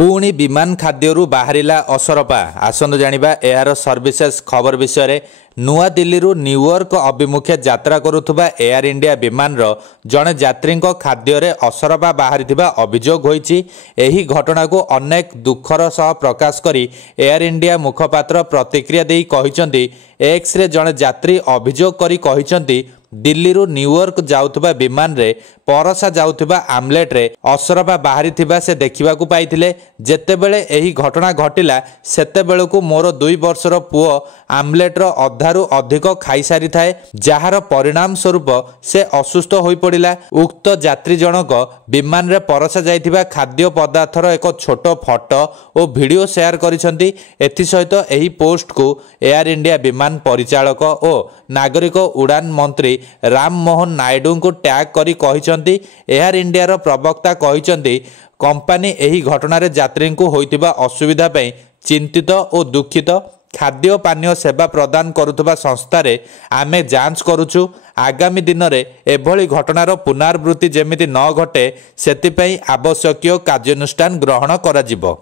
पुणी विमान खाद्यरू बाहरिला असरपा आसंतु जानिबा AR services खबर विषय नुआ दिल्ली न्यूयॉर्क अभिमुखे यात्रा करुथुबा एयर इंडिया विमान जड़े यात्री खाद्य असरपा बाहरी अभियोग होईछि। एही घटना को अनेक दुखर सह प्रकाश करी एयर इंडिया मुखपात्र प्रतिक्रिया देई कहिसंती एक्स रे जड़े यात्री अभियोग करी कहिसंती दिल्ली न्यूयॉर्क जाउथुबा विमान रे परसा जाउथुबा आमलेट रे असरपा बाहरी थिबा से देखिबाकू पाइथिले। जेतेबेले एही घटना घटिला सेतेबेलकू मोर 2 वर्षर पुओ आमलेट रो अधारू अधिक खाई सारी थाए, जार परिणाम स्वरूप से असुस्थ होई पड़िला। उक्त यात्री जनक विमान रे परसा जाइथिबा खाद्य पदार्थर एक छोट फोटो और वीडियो शेयर करिसंती। एथि सहित एही पोस्ट को एयर इंडिया विमान परिचालक और नागरिक उड़ान मंत्री राम मोहन नायडू को टैग करी कहिसंती। एयर इंडिया प्रवक्ता कहिसंती कंपनी एही घटना रे यात्री को होइतिबा असुविधा पई चिंतित और दुखित। खाद्य पानीय सेवा प्रदान करुथबा संस्था रे आमे जांच करुछु। आगामी दिन में एभली घटनार पुनरावृत्ति जेमिति न घटे सेति पई आवश्यक कार्यानुष्ठान ग्रहण कराजिबो।